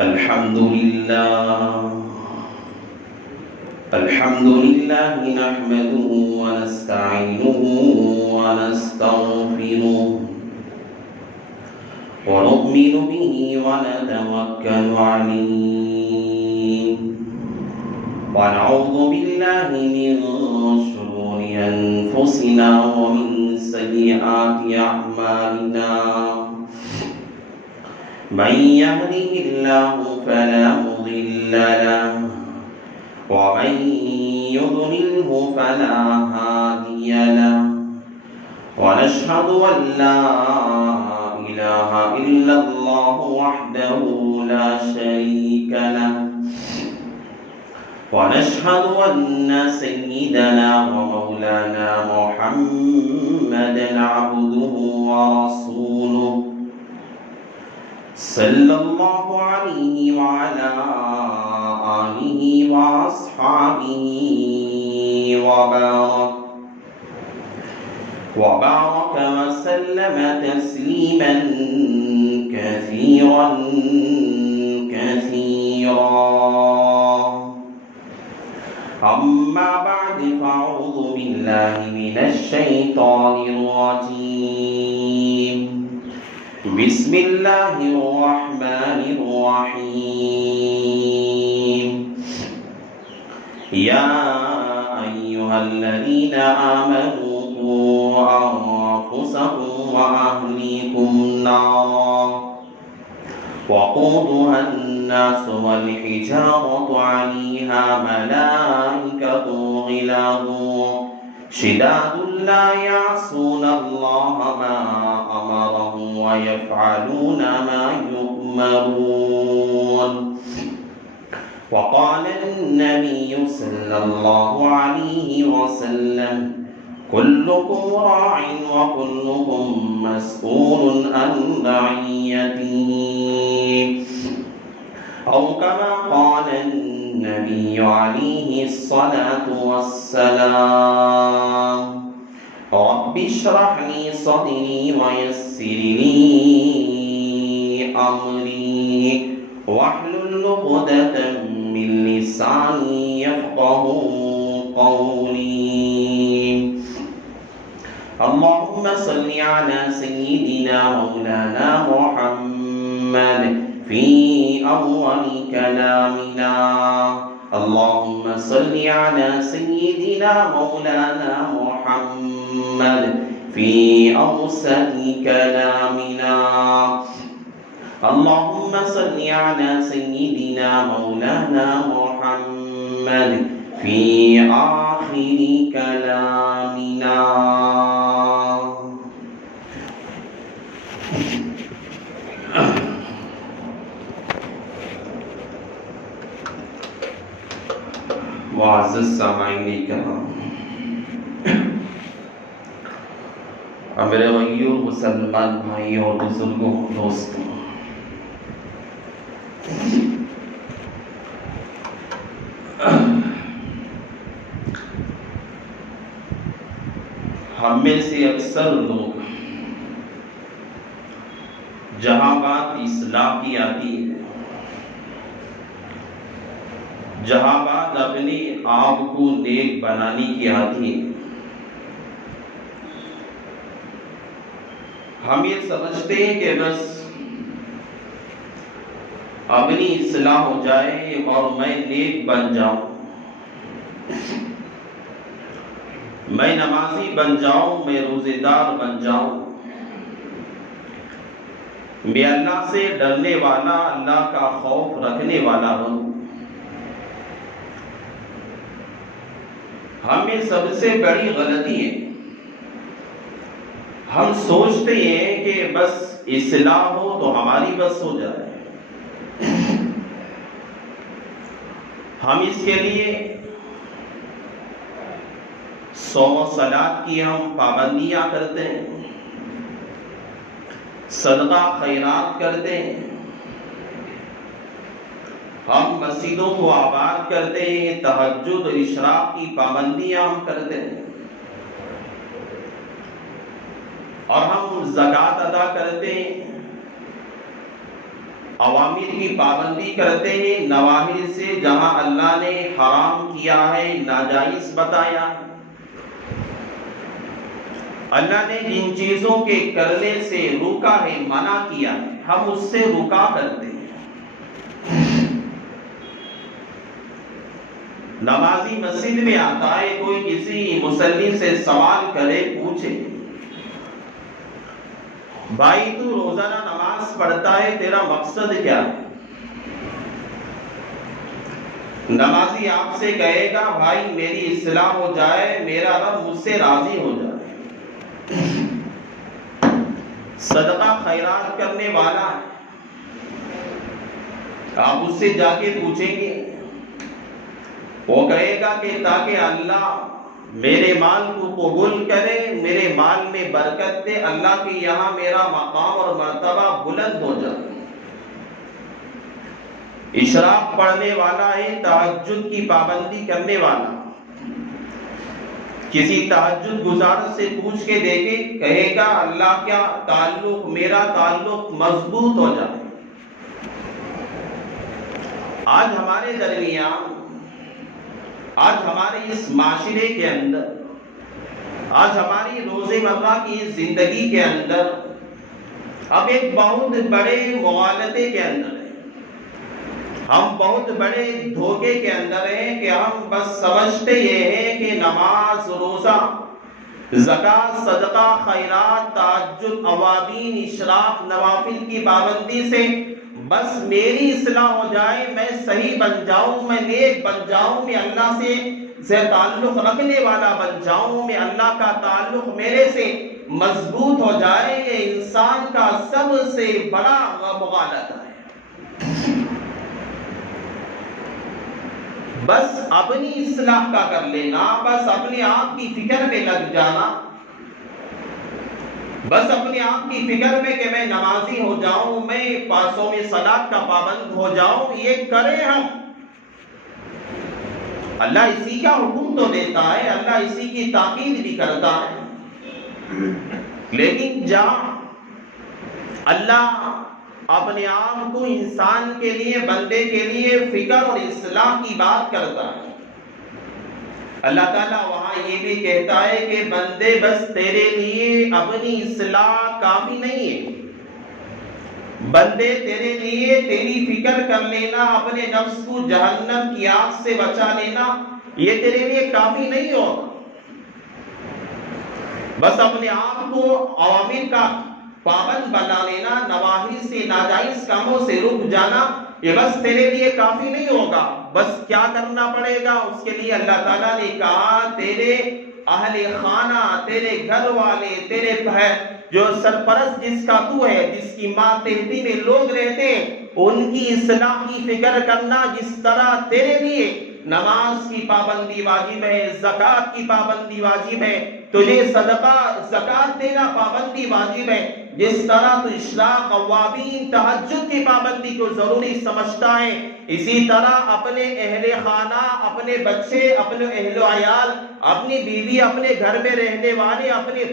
الحمد لله نحمده ونستعينه ونستغفره ونؤمن به ونتوكل عليه ونعوذ بالله من شرور أنفسنا ومن سيئات أعمالنا من يهده الله فلا مضل له ومن يضلله فلا هادي له ونشهد أن لا إله إلا الله وحده لا شريك له ونشهد أن سيدنا ومولانا محمدا عبده ورسوله صلى الله عليه وعلى آله وأصحابه وبارك وسلم تسليما كثيرا أما بعد فأعوذ بالله من الشيطان الرجيم بسم الله الرحمن الرحيم يا أيها الذين آمنوا قوا أنفسكم وأهليكم نارا وقودها الناس والحجارة عليها ملائكة غلاظ شداد لا يعصون الله ما أمرهم ويفعلون ما يؤمرون وقال النبي صلى الله عليه وسلم كلكم راع وكلكم مسؤول عن رعيته أو كما قال النبي عليه الصلاة والسلام رب اشرح لي صدري ويسر لي أمري واحلل عقدة من لساني يفقهوا قولي اللهم صل على سيدنا مولانا محمد في أول كلامنا اللهم صل على سيدنا مولانا محمد في أوسط كلامنا اللهم صل على سيدنا مولانا محمد في آخر كلامنا معزز سامعین کرام، میرے غیور مسلمان بھائیوں اور بزرگوں دوستوں، ہم میں سے اکثر لوگ جہاں بات اصلاح کی آتی ہے، جہاں بات اپنے آپ کو نیک بنانے کی آتی ہے، ہم یہ سمجھتے ہیں کہ بس اپنی اصلاح ہو جائے اور میں نیک بن جاؤں، میں نمازی بن جاؤں، میں روزے دار بن جاؤں، میں اللہ سے ڈرنے والا، اللہ کا خوف رکھنے والا بنوں۔ ہمیں سب سے بڑی غلطی ہے، ہم سوچتے ہیں کہ بس اصلاح ہو تو ہماری بس ہو جائے، ہم اس کے لیے صوم و صلاۃ کی ہم پابندیاں کرتے ہیں، صدقہ خیرات کرتے ہیں، ہم مسجدوں کو آباد کرتے ہیں، تہجد اور اشراق کی پابندیاں ہم کرتے ہیں، اور ہم زکوٰۃ ادا کرتے ہیں، اوامر کی پابندی کرتے ہیں، نواہی سے جہاں اللہ نے حرام کیا ہے، ناجائز بتایا ہے، اللہ نے جن چیزوں کے کرنے سے روکا ہے، منع کیا ہے، ہم اس سے رکا کرتے ہیں۔ نمازی مسجد میں آتا ہے، کوئی کسی مصلی سے سوال کرے، پوچھے بھائی تو روزانہ نماز پڑھتا ہے، تیرا مقصد کیا ہے؟ نمازی آپ سے کہے گا بھائی میری اصلاح ہو جائے، میرا رب مجھ سے راضی ہو جائے۔ صدقہ خیرات کرنے والا ہے، آپ اس سے جا کے پوچھیں گے، وہ کہے گا کہ تاکہ اللہ میرے مال کو قبول کرے، میرے مال میں برکت دے، اللہ کے یہاں میرا مقام اور مرتبہ بلند ہو جائے۔ اشراق پڑھنے والا ہے، تہجد کی پابندی کرنے والا، کسی تہجد گزار سے پوچھ کے دیکھے، کہے گا اللہ کیا تعلق، میرا تعلق مضبوط ہو جائے۔ آج ہمارے درمیان، آج ہمارے اس معاشرے کے اندر، آج ہماری روزمرہ کی زندگی کے اندر اب ایک بہت بڑے مغالطے کے اندر ہے، ہم بہت بڑے دھوکے کے اندر ہیں کہ ہم بس سمجھتے یہ ہیں کہ نماز، روزہ، زکوٰۃ، صدقہ، خیرات، تہجد، اوابین، اشراق، نوافل کی پابندی سے بس میری اصلاح ہو جائے، میں صحیح بن جاؤں، میں نیک بن جاؤں، میں اللہ سے تعلق رکھنے والا بن جاؤں، میں اللہ کا تعلق میرے سے مضبوط ہو جائے۔ یہ انسان کا سب سے بڑا مغالطہ ہے۔ بس اپنی اصلاح کا کر لینا، بس اپنے آپ کی فکر میں لگ جانا، بس اپنے آپ کی فکر میں کہ میں نمازی ہو جاؤں، میں 500 صلاۃ کا پابند ہو جاؤں، یہ کریں ہم۔ اللہ اسی کا حکم تو دیتا ہے، اللہ اسی کی تاکید بھی کرتا ہے، لیکن جہاں اللہ اپنے آپ کو انسان کے لیے، بندے کے لیے فکر اور اصلاح کی بات کرتا ہے، اللہ تعالیٰ وہاں یہ بھی کہتا ہے کہ بندے بس تیرے لیے اپنی اصلاح کافی نہیں ہے، بندے تیرے لیے تیری فکر کر لینا، اپنے نفس کو جہنم کی آگ سے بچا لینا، یہ تیرے لیے کافی نہیں ہوگا۔ بس اپنے آپ کو اوامر کا پابند بنا لینا، نواہی سے، ناجائز کاموں سے رک جانا، یہ بس تیرے لیے کافی نہیں ہوگا۔ بس کیا کرنا پڑے گا؟ اس کے لیے اللہ تعالیٰ نے کہا تیرے اہل خانہ، تیرے گھر والے، تیرے جو سرپرست جس کا تو ہے، جس کی ماتحتی میں لوگ رہتے ہیں، ان کی اصلاح کی فکر کرنا، جس طرح تیرے لیے نماز کی پابندی واجب ہے، زکوٰۃ کی پابندی واجب ہے، تجھے صدقہ زکوٰۃ دینا پابندی واجب ہے، جس طرح تو اشراق، اوابین، تہجد کی پابندی کو ضروری سمجھتا ہے، اسی طرح اپنے اہل خانہ، اپنے بچے، اپنے اہل و عیال، اپنی بیوی، اپنے گھر میں رہنے والے، اپنے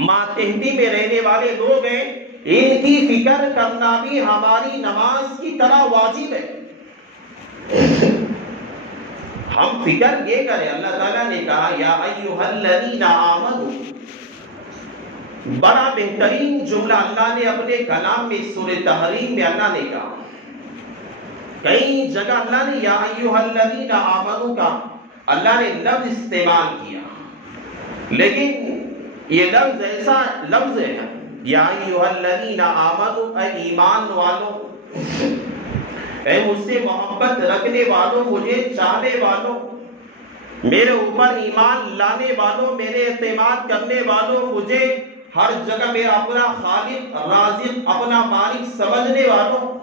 ماتحتی میں رہنے والے لوگ ہیں، ان کی فکر کرنا بھی ہماری نماز کی طرح واجب ہے۔ ہم فکر یہ کریں، اللہ تعالیٰ نے کہا یا ایھا الذین آمنوا، بڑا بہترین جملہ اللہ نے اپنے کلام میں، سورہ تحریم میں اللہ نے کہا، کئی جگہ اللہ نے یا ایھا الذین آمنوا کا اللہ نے لفظ استعمال کیا، لیکن یہ لفظ ایسا لفظ ہے، یا ایھا الذین آمنوا، اے ایمان والوں، اے مجھ سے محبت رکھنے والوں، مجھے چاہنے والوں، میرے اوپر ایمان لانے والوں، میرے اعتماد کرنے والوں، مجھے ہر جگہ میں اپنا خالق، رازق، اپنا مالک سمجھنے والوں۔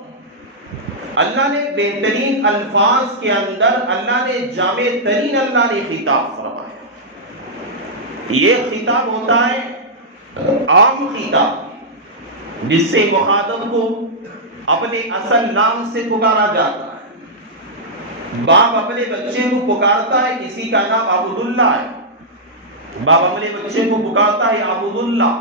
اللہ نے بہترین الفاظ کے اندر، اللہ نے جامع ترین اللہ نے خطاب فرمایا۔ یہ خطاب ہوتا ہے عام خطاب، جس سے مخاطب کو اپنے اصل نام سے پکارا جاتا ہے۔ باپ اپنے بچے کو پکارتا ہے، کسی کا نام عبداللہ ہے، باپ اپنے بچے کو پکارتا ہے عبداللہ،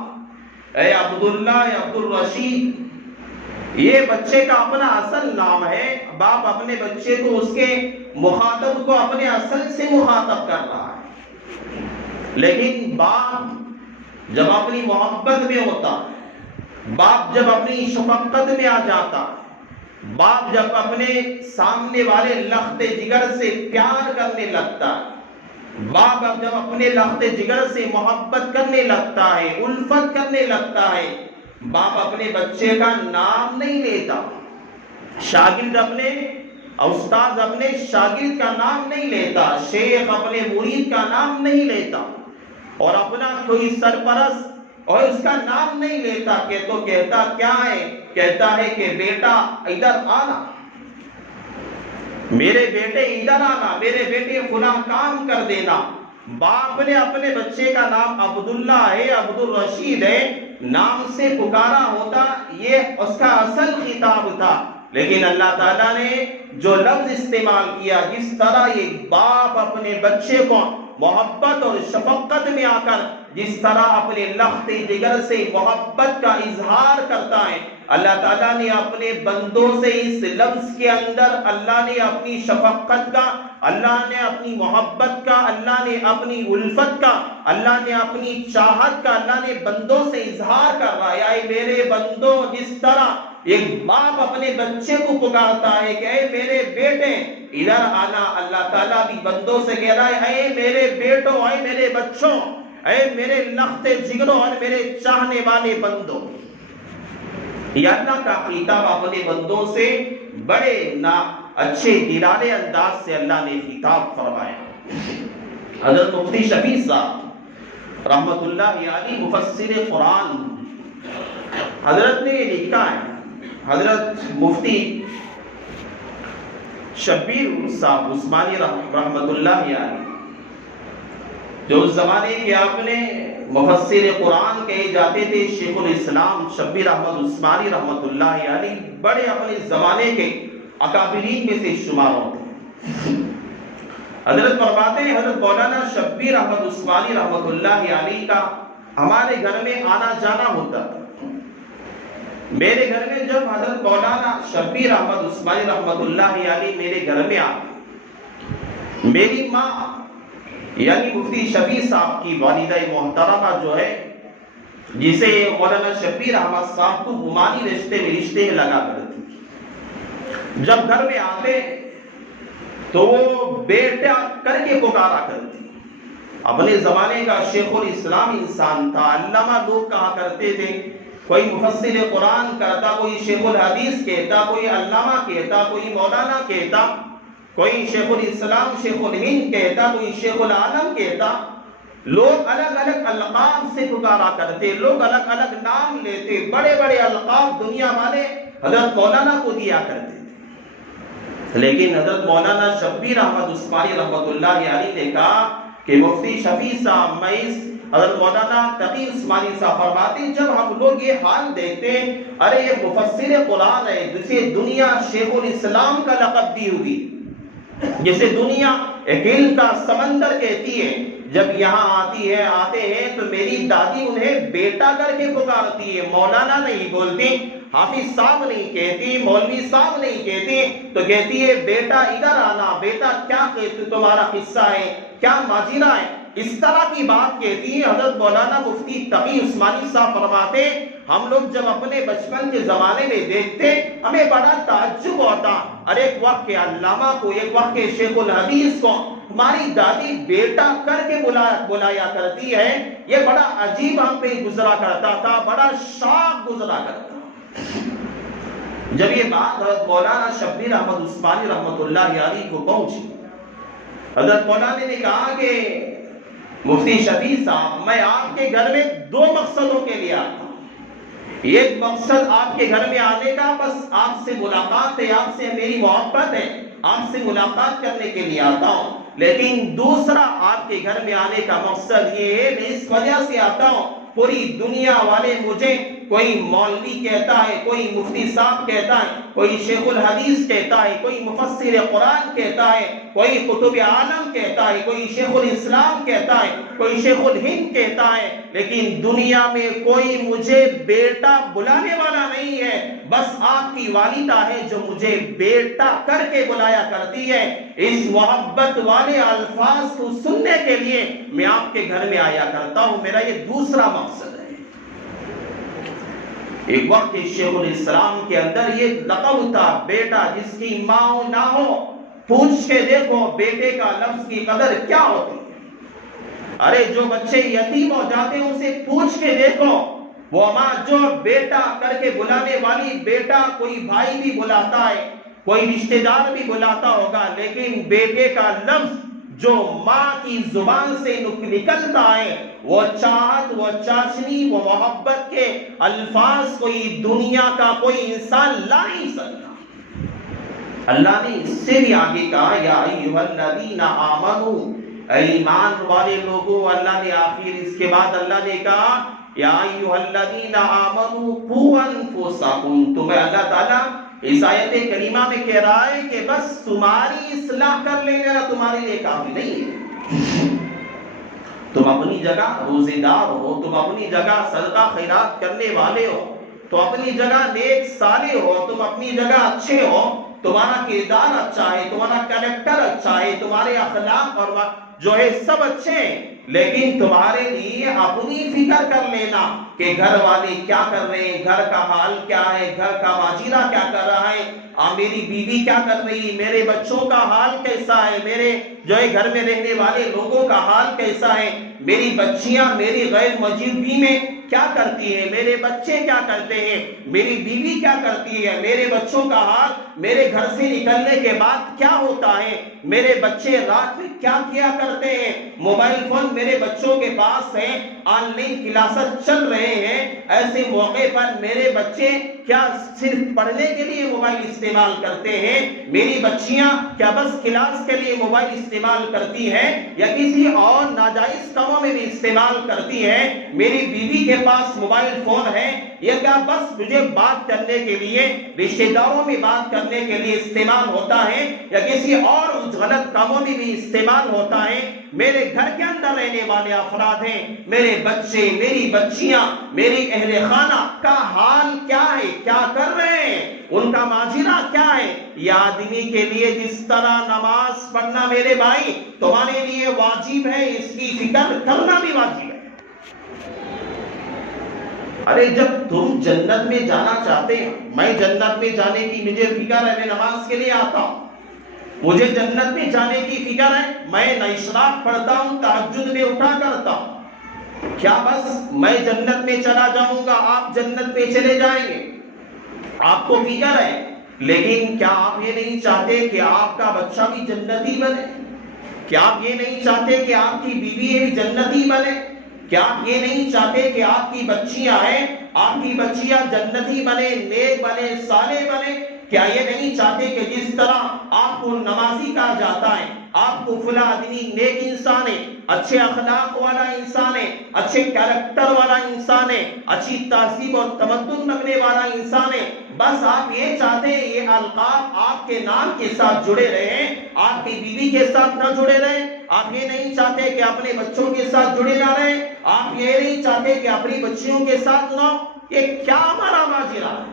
اے عبداللہ، اے عبد الرشید، یہ بچے کا اپنا اصل نام ہے، باپ اپنے بچے کو اس کے مخاطب کو اپنے اصل سے مخاطب کر رہا ہے، لیکن باپ جب اپنی محبت میں ہوتا، باپ جب اپنی شفقت میں آ جاتا، باپ جب اپنے سامنے والے لخت جگر سے پیار کرنے لگتا، باپ جب اپنے لخت جگر سے محبت کرنے لگتا ہے، الفت کرنے لگتا ہے، باپ اپنے بچے کا نام نہیں لیتا، شاگرد اپنے استاد اپنے شاگرد کا نام نہیں لیتا، شیخ اپنے مرید کا نام نہیں لیتا، اور اپنا کوئی سرپرست اور اس کا نام نہیں لیتا، کہ تو کہتا کیا ہے؟ کہتا ہے کہ بیٹا ادھر آنا، میرے بیٹے ادھر آنا، میرے بیٹے فلاں کام کر دینا۔ باپ نے اپنے بچے کا نام عبداللہ ہے، عبد الرشید ہے، نام سے پکارا ہوتا، یہ اس کا اصل خطاب تھا، لیکن اللہ تعالیٰ نے جو لفظ استعمال کیا، جس طرح یہ باپ اپنے بچے کو محبت اور شفقت میں آ کر جس طرح اپنے لخت جگر سے محبت کا اظہار کرتا ہے، اللہ تعالیٰ نے اپنے بندوں سے اس لفظ کے اندر اللہ نے اپنی شفقت کا، اللہ نے اپنی محبت کا، اللہ نے اپنی الفت کا، اللہ نے اپنی چاہت کا، اللہ نے بندوں سے اظہار کر رہا ہے۔ اے میرے بندوں، جس طرح ایک باپ اپنے بچے کو پکارتا ہے کہ اے میرے بیٹے ادھر آنا، اللہ تعالیٰ بھی بندوں سے کہہ رہا ہے اے میرے بیٹوں، اے میرے بچوں، اے میرے لخت جگروں اور میرے چاہنے والے بندوں۔ یہ اللہ کا خطاب اپنے بندوں سے بڑے اچھے دلالے انداز سے اللہ نے خطاب فرمایا۔ حضرت مفتی شفیع صاحب رحمت اللہ علیہ مفسر قرآن، حضرت نے یہ لکھا ہے، حضرت مفتی شبیر صاحب عثمانی رحمت اللہ علیہ، جو اس زمانے کے اپنے مفسر قرآن کہے جاتے تھے، شیخ الاسلام شبیر احمد عثمانی رحمت اللہ علیہ، بڑے اپنے زمانے کے اکابرین میں سے شمار ہوتے ہیں۔ حضرت فرماتے ہیں حضرت مولانا شبیر احمد عثمانی رحمت اللہ علیہ کا ہمارے گھر میں آنا جانا ہوتا تھا۔ میرے گھر میں جب حضرت مولانا شبیر احمد عثمانی رحمت اللہ علیہ میرے گھر میں آتے، میری ماں یعنی مفتی شفیع صاحب کی والدہ محترمہ جو ہے، جسے مولانا شبیر احمد صاحب کو گمانی رشتے میں لگا کرتی، جب گھر میں آتے تو وہ بیٹا کر کے پکارا کرتی۔ اپنے زمانے کا شیخ الاسلام انسان تھا، علامہ لوگ کہا کرتے تھے، کوئی مفسر قرآن کہتا، کوئی شیخ الحدیث کہتا، کوئی علامہ کہتا، کوئی مولانا کہتا، کوئی شیخ الاسلام شیخ الہند کہتا، کوئی شیخ العالم کہتا، لوگ الگ الگ القاب سے پکارا کرتے، لوگ الگ الگ نام لیتے، بڑے بڑے القاب دنیا والے حضرت مولانا کو دیا کرتے تھے، لیکن حضرت مولانا شبیر احمد عثمانی رحمت اللہ علیہ نے کہا کہ مفتی شفیع صاحب، میں اس حضرت مولانا تقی عثمانی صاحب فرماتے، جب ہم لوگ یہ حال دیکھتے ارے یہ مفسر قرآن ہے، جسے دنیا شیخ الاسلام کا لقب دی ہوئی، جسے دنیا ایک علم کا سمندر کہتی ہے، جب یہاں آتے ہیں تو میری دادی انہیں بیٹا کر کے پکارتی ہے، مولانا نہیں بولتی، حافظ صاحب نہیں کہتی، مولوی صاحب نہیں کہتی، تو کہتی ہے بیٹا ادھر آنا، بیٹا کیا تمہارا قصہ ہے، کیا ماجرا ہے، اس طرح کی بات کہتی ہے۔ حضرت مولانا مفتی تقی عثمانی صاحب فرماتے، ہم لوگ جب اپنے بچپن کے زمانے میں دیکھتے ہمیں بڑا تعجب ہوتا، اور ایک وقت کے علامہ کو، ایک وقت کے شیخ الحدیث کو ہماری دادی بیٹا کر کے بلایا کرتی ہے، یہ بڑا عجیب ہم پہ گزرا کرتا تھا، بڑا شاک گزرا کرتا۔ جب یہ بات حضرت مولانا شبیر احمد عثمانی رحمت اللہ علیہ کو پہنچی، حضرت مولانا نے کہا کہ مفتی شفیع صاحب، میں آپ کے گھر میں دو مقصدوں کے لیے آتا ہوں۔ ایک مقصد آپ کے گھر میں آنے کا بس آپ سے ملاقات ہے، آپ سے میری محبت ہے، آپ سے ملاقات کرنے کے لیے آتا ہوں، لیکن دوسرا آپ کے گھر میں آنے کا مقصد یہ ہے، میں اس وجہ سے آتا ہوں، پوری دنیا والے مجھے کوئی مولوی کہتا ہے، کوئی مفتی صاحب کہتا ہے، کوئی شیخ الحدیث کہتا ہے، کوئی مفسر قرآن کہتا ہے، کوئی قطب عالم کہتا ہے، کوئی شیخ الاسلام کہتا ہے، کوئی شیخ الہند کہتا ہے، لیکن دنیا میں کوئی مجھے بیٹا بلانے والا نہیں ہے۔ بس آپ کی والدہ ہے جو مجھے بیٹا کر کے بلایا کرتی ہے۔ اس محبت والے الفاظ کو سننے کے لیے میں آپ کے گھر میں آیا کرتا ہوں، میرا یہ دوسرا مقصد ہے۔ ایک وقت شیخ الاسلام کے اندر یہ لقب تھا، بیٹا جس کی ماں نہ ہو، پوچھ کے دیکھو بیٹے کا لفظ کی قدر کیا ہوتی ہے۔ ارے جو بچے یتیم ہو جاتے ہیں اسے پوچھ کے دیکھو، وہ ماں جو بیٹا کر کے بلانے والی، بیٹا کوئی بھائی بھی بلاتا ہے، کوئی رشتہ دار بھی بلاتا ہوگا، لیکن بیٹے کا لفظ جو ماں کی زبان سے نکلتا ہے، وہ چاہت، وہ چاشنی، وہ محبت کے الفاظ کوئی دنیا کا کوئی انسان لا نہیں سکتا۔ اللہ نے اس سے بھی آگے کہا، یا ایھا الذین آمنوا، اے ایمان والے لوگوں، اللہ نے آخر اس کے بعد اللہ نے کہا، یا ایھا الذین آمنوا قوا انفسکم۔ تمہیں اللہ تعالیٰ اس آیت کریمہ میں کہہ رہا ہے کہ بس تمہاری اصلاح کر لینا تمہارے لیے کافی نہیں ہے۔ تم اپنی جگہ روزے دار ہو، تم اپنی جگہ صدقہ خیرات کرنے والے ہو، تو اپنی جگہ نیک صالح ہو، تم اپنی جگہ اچھے ہو، تمہارا کردار اچھا ہے، تمہارا کریکٹر اچھا ہے، تمہارے اخلاق اور جو ہے سب اچھے ہیں، لیکن تمہارے لیے اپنی فکر کر لینا کہ گھر والے کیا کر رہے ہیں، گھر کا حال کیا ہے، گھر کا ماجرا کیا کر رہا ہے، میری بیوی کیا کر رہی ہے، میرے بچوں کا حال کیسا ہے، میرے جو ہے گھر میں رہنے والے لوگوں کا حال کیسا ہے، میری بچیاں میری غیر موجودگی میں کیا کرتی ہیں، میرے بچے کیا کرتے ہیں، میری بیوی کیا کرتی ہے، میرے بچوں کا حال میرے گھر سے نکلنے کے بعد کیا ہوتا ہے، میرے بچے رات میں کیا کیا کرتے ہیں، موبائل فون میرے بچوں کے پاس ہے، آن لائن کلاسز چل رہے ہیں، ایسے موقع پر میرے بچے کیا صرف پڑھنے کے لیے موبائل استعمال کرتے ہیں، میری بچیاں کیا بس کلاس کے لیے موبائل استعمال کرتی ہیں یا کسی اور ناجائز کاموں میں بھی استعمال کرتی ہیں، میری بیوی کے پاس موبائل فون ہے یا کیا بس مجھے بات کرنے کے لیے، رشتہ داروں میں بات کرنے کے لیے استعمال ہوتا ہے یا کسی اور غلط کاموں میں بھی استعمال ہوتا ہے، میرے گھر کے اندر رہنے والے افراد ہیں، میرے بچے، میری بچیاں، میری اہل خانہ کا حال کیا ہے، کیا کر رہے ہیں، ان کا ماجرا کیا ہے۔ یہ آدمی کے لیے جس طرح نماز پڑھنا میرے بھائی تمہارے لیے واجب ہے، اس کی فکر کرنا بھی واجب ہے۔ ارے جب تم جنت میں جانا چاہتے ہیں، میں جنت میں جانے کی مجھے فکر ہے، میں نماز کے لیے آتا ہوں، مجھے جنت میں جانے کی فکر ہے، میں اشراق پڑھتا ہوں، تہجد میں اٹھا کرتا ہوں، کیا بس میں جنت میں چلا جاؤں گا، آپ جنت میں چلے جائیں گے؟ آپ کو فکر ہے، لیکن کیا آپ یہ نہیں چاہتے کہ آپ کا بچہ بھی جنتی بنے؟ کیا آپ یہ نہیں چاہتے کہ آپ کی بیوی بھی جنتی بنے؟ کیا آپ یہ نہیں چاہتے کہ آپ کی بچیاں ہیں، آپ کی بچیاں جنتی بنے، نیک بنے، صالح بنے؟ کیا یہ نہیں چاہتے کہ جس طرح آپ کو نمازی کہا جاتا ہے، آپ کو فلاں آدمی نیک انسان ہے، اچھے اخلاق والا انسان ہے، اچھے کیریکٹر والا انسان ہے، اچھی تہذیب اور تمدن رکھنے والا انسان ہے، بس آپ یہ چاہتے ہیں یہ القاب آپ کے نام کے ساتھ جڑے رہیں، آپ کی بیوی کے ساتھ نہ جڑے رہیں؟ آپ یہ نہیں چاہتے کہ اپنے بچوں کے ساتھ جڑے نہ رہیں؟ آپ یہ نہیں چاہتے کہ اپنی بچیوں کے ساتھ نہ؟ یہ کیا ہمارا ماجرا ہے؟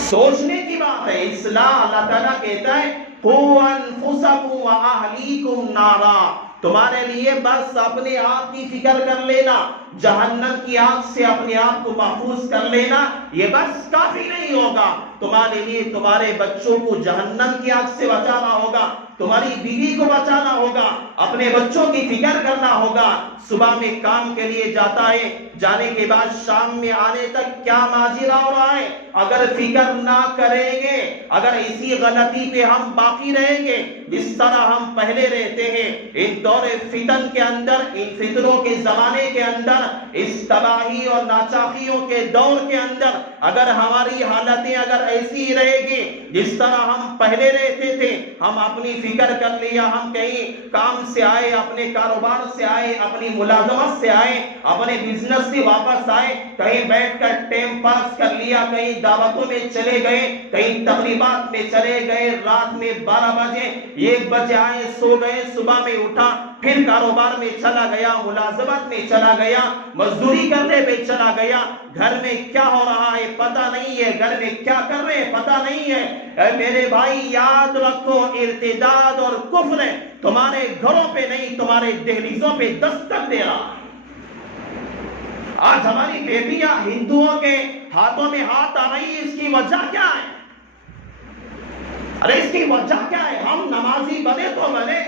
سوچنے کی بات ہے۔ اصلاح اللہ تعالیٰ کہتا ہے قُوْا أَنفُسَكُمْ وَأَهْلِيكُمْ نَارًا، تمہارے لیے بس اپنے آپ کی فکر کر لینا، جہنم کی آگ سے اپنے آپ کو محفوظ کر لینا، یہ بس کافی نہیں ہوگا، تمہارے لیے تمہارے بچوں کو جہنم کی آگ سے بچانا ہوگا، تمہاری بیوی کو بچانا ہوگا، اپنے بچوں کی فکر کرنا ہوگا۔ صبح میں کام کے لیے جاتا ہے، جانے کے بعد شام میں آنے تک کیا ماجرا ہو رہا ہے، اگر فکر نہ کریں گے، اگر اسی غلطی پہ ہم باقی رہیں گے جس طرح ہم پہلے رہتے ہیں، ان دور فتن کے اندر، ان فتنوں کے زمانے کے اندر، اس تباہی اور ناچاقیوں کے دور کے اندر اگر ہماری حالتیں اگر ایسی ہی رہے گی جس طرح ہم پہلے رہتے تھے، ہم اپنی فکر کر لیا، ہم کہیں کام سے آئے، اپنے کاروبار سے آئے، اپنی ملازمت سے آئے، اپنے بزنس سے واپس آئے، کہیں بیٹھ کر ٹائم پاس کر لیا، کہیں دعوتوں میں چلے گئے، کہیں تقریبات میں چلے گئے، رات میں 12 بجے 1 بجے آئے، سو گئے، صبح میں اٹھا، پھر کاروبار میں چلا گیا، ملازمت میں چلا گیا، مزدوری کرنے میں چلا گیا، گھر میں کیا ہو رہا ہے پتہ نہیں ہے، گھر میں کیا کر رہے ہیں پتہ نہیں ہے۔ اے میرے بھائی یاد رکھو، ارتداد اور کفر تمہارے گھروں پہ نہیں، تمہارے دہلیزوں پہ دستک دے رہا ہے۔ آج ہماری بیٹیاں ہندوؤں کے ہاتھوں میں ہاتھ آ رہی ہے، اس کی وجہ کیا ہے؟ ارے اس کی وجہ کیا ہے؟ ہم نمازی بنے تو بنے،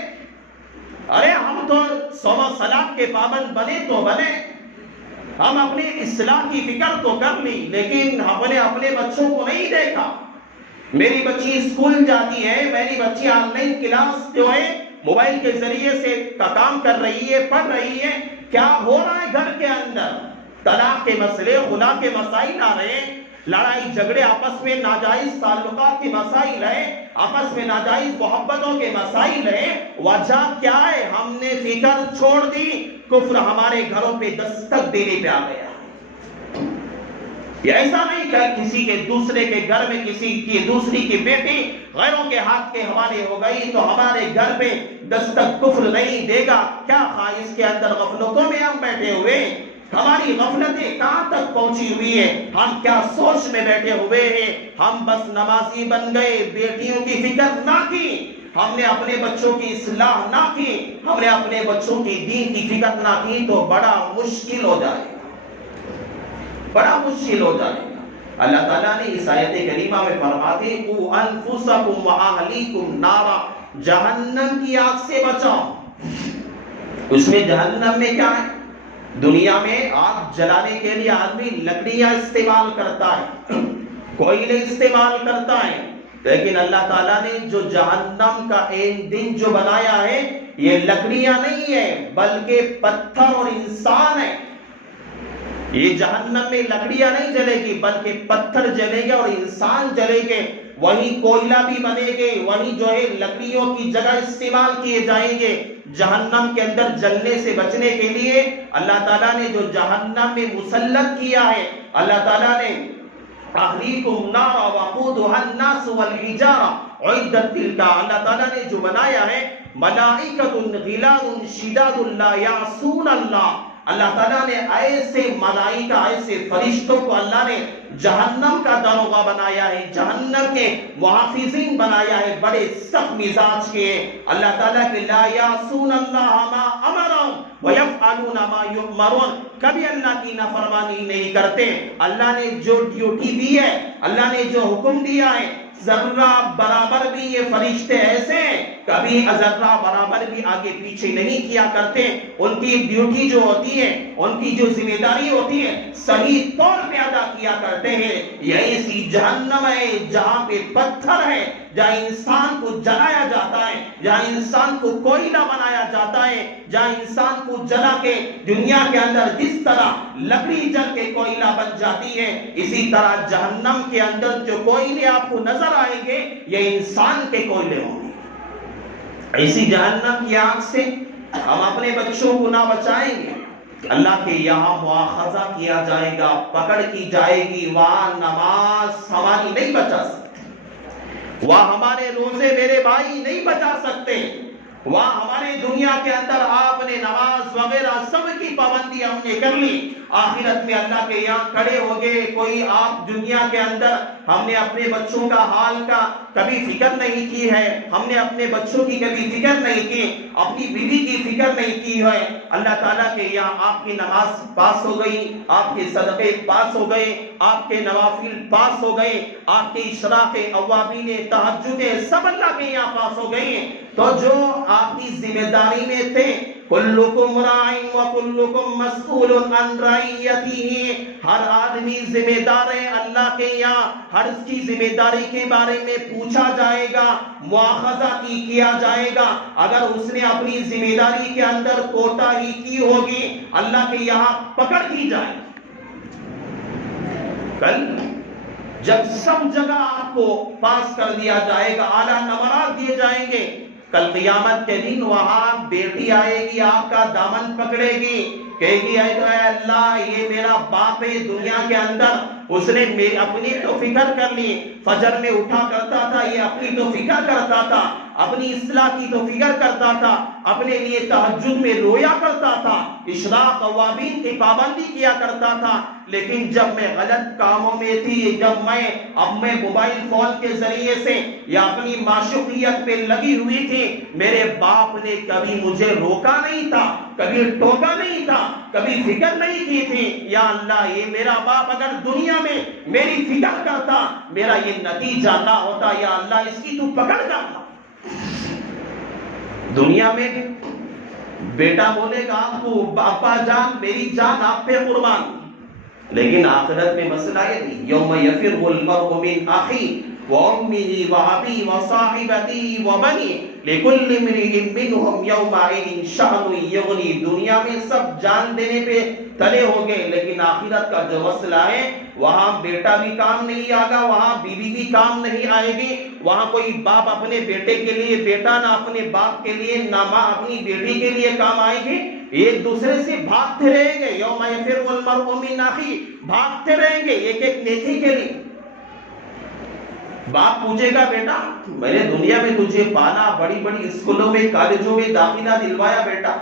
ارے ہم تو صوم و صلاۃ کے پابند بنے تو بنے، ہم اپنی اصلاح کی فکر تو کر لی، لیکن ہم نے اپنے بچوں کو نہیں دیکھا۔ میری بچی اسکول جاتی ہے، میری بچی آن لائن کلاس جو ہے موبائل کے ذریعے سے کام کر رہی ہے، پڑھ رہی ہے، کیا ہو رہا ہے گھر کے اندر؟ طلاق کے مسئلے، خلا کے مسائل آ رہے ہیں، لڑائی جھگڑے، آپس میں ناجائز تعلقات کے مسائل ہیں، آپس میں ناجائز محبتوں کے مسائل ہیں۔ وجہ کیا ہے؟ ہم نے فکر چھوڑ دی، کفر ہمارے گھروں پہ دستک دینے پہ آ گیا۔ یہ ایسا نہیں کہ کسی کے دوسرے کے گھر میں کسی کی دوسری کی بیٹی غیروں کے ہاتھ کے حوالے ہو گئی تو ہمارے گھر پہ دستک کفر نہیں دے گا۔ کیا خواہش کے اندر غفلتوں میں ہم بیٹھے ہوئے ہیں؟ ہماری غفلتیں کہاں تک پہنچی ہوئی ہیں؟ ہم کیا سوچ میں بیٹھے ہوئے ہیں؟ ہم بس نمازی بن گئے، بیٹیوں کی فکر نہ کی، ہم نے اپنے بچوں کی اصلاح نہ کی، ہم نے اپنے بچوں کی دین کی فکر نہ کی تو بڑا مشکل ہو جائے گا، بڑا مشکل ہو جائے گا۔ اللہ تعالیٰ نے اس آیت کریمہ میں فرماتے ہیں قُوْ أَنفُسَكُمْ وَأَهْلِيكُمْ نَارًا، جہنم کی آگ سے بچاؤ۔ اس میں جہنم میں کیا ہے؟ دنیا میں آگ جلانے کے لیے آدمی لکڑیاں استعمال کرتا ہے، کوئلے استعمال کرتا ہے، لیکن اللہ تعالیٰ نے جو جہنم کا ایندھن جو بنایا ہے یہ لکڑیاں نہیں ہے بلکہ پتھر اور انسان ہے۔ یہ جہنم میں لکڑیاں نہیں جلے گی بلکہ پتھر جلے گے اور انسان جلے گے، وہی کوئلہ بھی بنے گے، وہی جو ہے لکڑیوں کی جگہ استعمال کیے جائیں گے۔ جہنم کے اندر جلنے سے بچنے کے لیے اللہ تعالیٰ نے جو جہنم میں مسلط کیا ہے، اللہ تعالیٰ نے اہلیکم نارا وقودها الناس والحجارہ اعدت للکافرین، اللہ تعالیٰ نے جو بنایا ہے ملائکۃ غلاظ شداد لا یعصون اللہ، اللہ تعالیٰ نے ایسے ملائکہ، ایسے فرشتوں کو اللہ نے جہنم کا داروغہ بنایا ہے، جہنم کے محافظین بنایا ہے، بڑے سخت مزاج کے ہیں۔ اللہ تعالیٰ کے لا یعصون اللہ ما امرہم ویفعلون ما یؤمرون، کبھی اللہ کی نافرمانی نہیں کرتے۔ اللہ نے جو ڈیوٹی دی ہے، اللہ نے جو حکم دیا ہے، ذرہ برابر بھی یہ فرشتے ایسے ہیں، کبھی ذرہ برابر بھی آگے پیچھے نہیں کیا کرتے۔ ان کی ڈیوٹی جو ہوتی ہے، ان کی جو ذمہ داری ہوتی ہے، صحیح طور پہ ادا کیا کرتے ہیں۔ یہ ایسی جہنم ہے جہاں پہ پتھر ہے، جہاں انسان کو جلایا جاتا ہے، جہاں انسان کو کوئلہ بنایا جاتا ہے، جہاں انسان کو جلا کے دنیا کے اندر جس طرح لکڑی جل کے کوئلہ بن جاتی ہے، اسی طرح جہنم کے اندر جو کوئلے آپ کو نظر آئیں گے یہ انسان کے کوئلے ہوں گے۔ ایسی جہنم کی آگ سے ہم اپنے بچوں کو نہ بچائیں گے، اللہ کے یہاں مواخذہ کیا جائے گا، پکڑ کی جائے گی، وہاں نماز ہماری نہیں بچا سکتے، وہاں ہمارے روزے میرے بھائی نہیں بچا سکتے، وہاں ہمارے دنیا کے اندر آپ نے نماز وغیرہ سب کی پابندی ہم نے کر لی، آخرت میں اللہ کے یہاں کھڑے ہو گئے، کوئی آپ دنیا کے اندر ہم نے اپنے بچوں کا حال کا کبھی فکر نہیں کی ہے، ہم نے اپنے بچوں کی کبھی فکر نہیں کی، اپنی بیوی کی فکر نہیں کی ہے، اللہ تعالیٰ کے یہاں آپ کی نماز پاس ہو گئی، آپ کے صدقے پاس ہو گئے، آپ کے نوافل پاس ہو گئے، آپ کے اشراق اوابین تہجدیں سب اللہ کے یہاں پاس ہو گئی ہیں۔ تو جو آپ کی ذمہ داری میں تھے، کلکم راعٍ وکلکم مسئول عن رعیتہ، ہر آدمی ذمہ دار ہے اللہ کے یہاں، ہر اس کی ذمہ داری کے بارے میں پوچھا جائے گا، مواخذہ کیا جائے گا۔ اگر اس نے اپنی ذمہ داری کے اندر کوتاہی کی ہوگی، اللہ کے یہاں پکڑ کی جائے گی۔ کل جب سب جگہ آپ کو پاس کر دیا جائے گا، اعلیٰ نمبرات دیے جائیں گے، کل قیامت کے دن وہاں بیٹی آئے گی، آپ کا دامن پکڑے گی، کہے گی اے اللہ یہ میرا باپ ہے دنیا کے اندر، اس نے اپنی تو فکر کر لی، فجر میں اٹھا کرتا تھا، یہ اپنی تو فکر کرتا تھا، اپنی اصلاح کی تو فکر کرتا تھا، اپنے لیے تہجد میں رویا کرتا تھا، اشراق اوابین کی پابندی کیا کرتا تھا، لیکن جب میں غلط کاموں میں تھی، جب میں موبائل فون کے ذریعے سے یا اپنی معشوقیت پہ لگی ہوئی تھی، میرے باپ نے کبھی مجھے روکا نہیں تھا، کبھی ٹوکا نہیں تھا، کبھی فکر نہیں کی تھی۔ یا اللہ یہ میرا باپ اگر دنیا میں میری فکر کرتا، میرا یہ نتیجہ نہ ہوتا، یا اللہ اس کی تو پکڑ کرتا۔ دنیا میں بیٹا بولے گا آپ کو ابا جان میری جان آپ پہ قربان، لیکن آخرت میں مسئلہ یہ نہیں، یوم یفر المرء من اخی وامہ وابی وصاحبتی وبنی لکل امرئ منہم یومئذ شأن یغنی۔ دنیا میں سب جان دینے پہ تلے ہو گئے، لیکن آخرت کا جو مسئلہ ہے وہاں بیٹا بھی کام نہیں آئے گا، وہاں بیوی بھی کام نہیں آئے گی، وہاں کوئی باپ اپنے بیٹے کے لیے، بیٹا نہ اپنے باپ کے لیے، نہ ماں اپنی بیٹی کے لیے کام آئے گی، ایک دوسرے سے بھاگتے رہیں گے، یوم یفر المرء من اخی، بھاگتے رہیں گے ایک ایک نیکی کے لیے۔ باپ پوچھے گا بیٹا میں نے دنیا میں تجھے پالا، بڑی بڑی اسکولوں میں کالجوں میں داخلہ دلوایا بیٹا،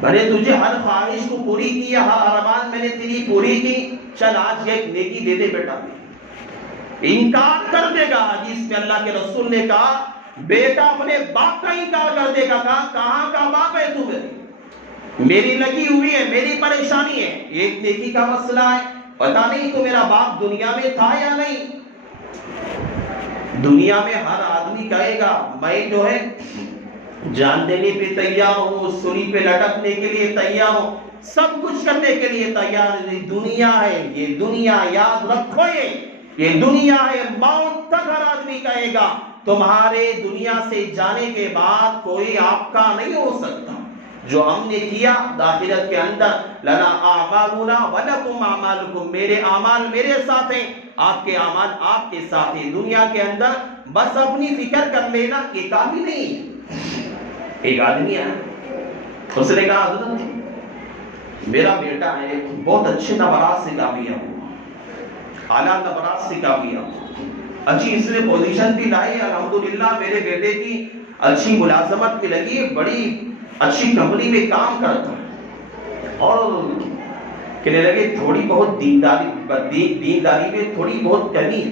میں نے تجھے ہر خواہش کو پوری کی، ہر ارمان میں نے تیری پوری کی، چل آج ایک نیکی دے دے بیٹا۔ انکار کر دے گا، حدیث میں اللہ کے رسول نے کہا بیٹا اپنے باپ کا انکار کر دے گا، کہاں کا باپ ہے تو میری لگی ہوئی ہے، میری پریشانی ہے، ایک نیکی کا مسئلہ ہے، پتہ نہیں تو میرا باپ دنیا میں تھا یا نہیں۔ دنیا میں ہر آدمی کہے گا میں جو ہے جان دینے پہ تیار ہوں، سولی پہ لٹکنے کے لیے تیار ہوں، سب کچھ کرنے کے لیے تیار۔ یہ دنیا ہے، یہ دنیا یاد رکھو، یہ دنیا ہے، موت تک ہر آدمی کہے گا تمہارے دنیا سے جانے کے بعد کوئی آپ کا نہیں ہو سکتا۔ جو ہم نے کیا آخرت کے اندر لنا اعمالنا ولکم اعمالکم، میرے اعمال میرے ساتھ ہیں، آپ کے اعمال آپ کے ساتھ ہیں۔ دنیا کے اندر بس اپنی فکر کر لینا یہ کافی نہیں ہے۔ ایک آدمی ہے، اس نے کہا حضرت میرا بیٹا ہے بہت اچھے نمبرات سے کامیاب ہوا، اعلیٰ نمبرات سے کامیاب ہوا، اچھی اس نے پوزیشن بھی لائی، الحمدللہ میرے بیٹے کی اچھی ملازمت بھی لگی، بڑی اچھی کمپنی میں کام کرتا ہے، اور کہنے لگے تھوڑی بہت دینداری میں تھوڑی بہت کمی ہے،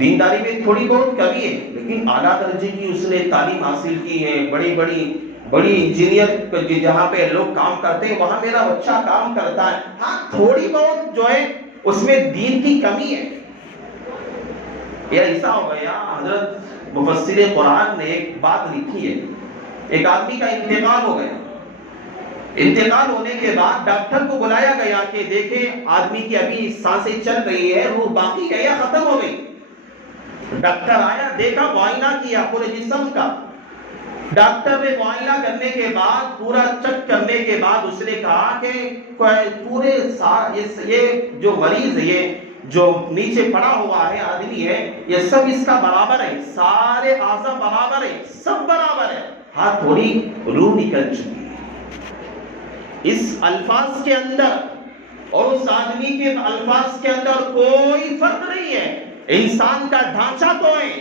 دینداری میں تھوڑی بہت کمی ہے، لیکن اعلیٰ درجے کی اس نے تعلیم حاصل کی ہے، بڑی انجینئر جہاں پہ لوگ کام کرتے ہیں وہاں میرا بچہ کام کرتا ہے، ہاں تھوڑی بہت جو ہے اس میں دین کی کمی ہے۔ یہ ایسا ہو گیا، حضرت مفسر قرآن نے ایک بات لکھی ہے، ایک آدمی کا انتقال ہو گیا، انتقال ہونے کے بعد ڈاکٹر کو بلایا گیا کہ دیکھیں آدمی کی ابھی سانسیں چل رہی ہے، روح باقی ہے یا ختم ہو گئی۔ ڈاکٹر آیا، دیکھا، معائنہ کیا پورے جسم کا، ڈاکٹر نے معائنہ کرنے کے بعد پورا چیک کرنے کے بعد اس نے کہا کہ پورے یہ جو مریض ہے، یہ جو نیچے پڑا ہوا ہے آدمی ہے، یہ سب اس کا برابر ہے، سارے اعضاء برابر ہے، سب برابر ہے، ہاں تھوڑی روح نکل چکی ہے۔ اس الفاظ کے اندر اور اس آدمی کے الفاظ کے اندر کوئی فرق نہیں ہے، انسان کا ڈھانچہ تو ہے،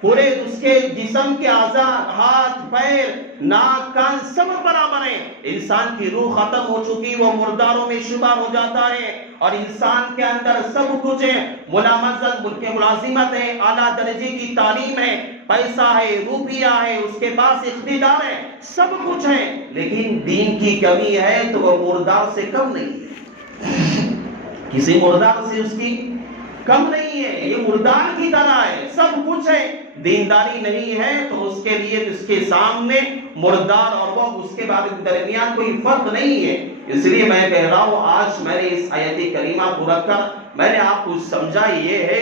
پورے اس کے جسم کے اعضاء، ہاتھ پیر ناک کان سب برابر ہیں، انسان کی روح ختم ہو چکی، وہ مرداروں میں شمار ہو جاتا ہے، اور انسان کے اندر سب کچھ ہے، ملامت ملازمت ہے، اعلیٰ درجے کی تعلیم ہے، پیسہ ہے، روپیہ ہے، اس کے پاس اقتدار ہے، سب کچھ ہے، لیکن دین کی کمی ہے تو وہ مردار سے کم نہیں ہے، کسی مردار سے اس کی کم نہیں ہے، یہ مردار کی طرح ہے، سب کچھ ہے، دینداری نہیں ہے تو اس کے لیے اس کے سامنے مردار اور وہ اس کے درمیان کوئی فرق نہیں ہے۔ اس لیے میں کہہ رہا ہوں آج میں نے اس آیت کریمہ کو رکھ کر میں نے آپ کو سمجھا یہ ہے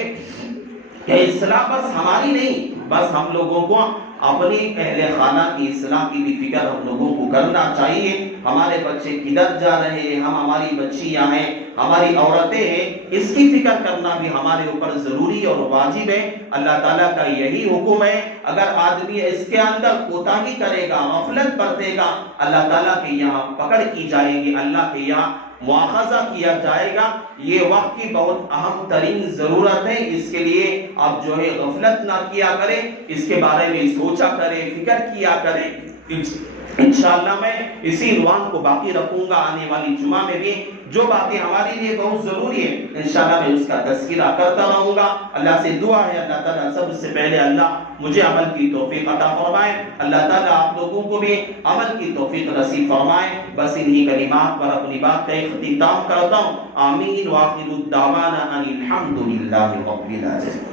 کہ اصلاح بس ہماری نہیں، بس ہم لوگوں کو اپنی اہل خانہ کی اصلاح کی بھی فکر ہم لوگوں کو کرنا چاہیے۔ ہمارے بچے کدھر جا رہے ہیں، ہماری بچیاں ہیں، ہماری عورتیں ہیں، اس کی فکر کرنا بھی ہمارے اوپر ضروری اور واجب ہے۔ اللہ تعالیٰ کا یہی حکم ہے، اگر آدمی اس کے اندر کوتاہی کرے گا، غفلت برتے گا، اللہ تعالیٰ کے یہاں پکڑ کی جائے گی، اللہ کے یہاں مواخذہ کیا جائے گا۔ یہ وقت کی بہت اہم ترین ضرورت ہے، اس کے لیے آپ جو ہے غفلت نہ کیا کریں، اس کے بارے میں سوچا کریں، فکر کیا کریں۔ انشاءاللہ میں اسی عنوان کو باقی رکھوں گا، آنے والی جمعہ میں بھی جو باتیں ہمارے لیے بہت ضروری ہیں انشاءاللہ میں اس کا تذکرہ کرتا رہوں گا۔ اللہ سے دعا ہے اللہ تعالیٰ سب سے پہلے اللہ مجھے عمل کی توفیق عطا فرمائے، اللہ تعالیٰ آپ لوگوں کو بھی عمل کی توفیق نصیب فرمائے۔ بس انہی کلمات پر اپنی بات کا اختتام کرتا ہوں۔ آمین وآخر الدعوانا ان الحمدللہ رب العالمین۔